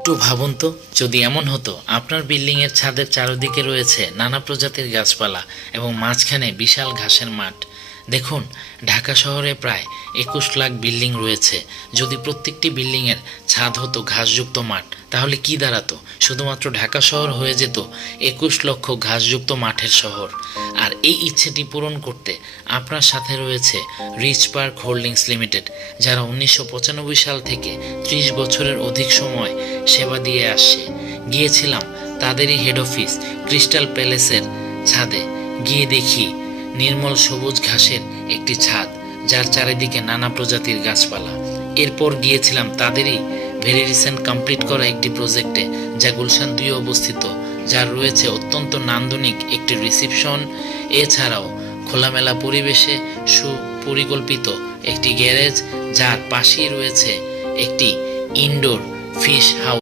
একটু ভাবুন তো, যদি এমন হতো আপনার বিল্ডিংয়ের ছাদের চারদিকে রয়েছে নানা প্রজাতির গাছপালা এবং মাঝখানে বিশাল ঘাসের মাঠ। দেখুন, ঢাকা শহরে প্রায় 21 লাখ বিল্ডিং রয়েছে। যদি প্রত্যেকটি বিল্ডিংয়ের ছাদ হতো ঘাসযুক্ত মাঠ, তাহলে কি দাঁড়াতো? শুধুমাত্র ঢাকা শহর হয়ে যেত 21 লক্ষ ঘাসযুক্ত মাঠের শহর। আর এই ইচ্ছেটি পূরণ করতে আপনার সাথে রয়েছে রিচ পার্ক হোল্ডিংস লিমিটেড, যারা 1995 সাল থেকে 30 বছরের অধিক সময় সেবা দিয়ে আসছে। গিয়েছিলাম তাদেরই হেড অফিস ক্রিস্টাল প্যালেসের ছাদে। গিয়ে দেখি নির্মল সবুজ ঘাসের একটি ছাদ, যার চারিদিকে নানা প্রজাতির গাছপালা। এরপর গিয়েছিলাম তাদেরই ভেরি রিসেন্ট কমপ্লিট করা একটি প্রজেক্টে, যা গুলশান 2 অবস্থিত, যার রয়েছে অত্যন্ত নান্দনিক একটি রিসেপশন। এছাড়াও খোলামেলা পরিবেশে সুপরিকল্পিত একটি গ্যারেজ, যার পাশেই রয়েছে একটি ইনডোর ফিশ হাউস।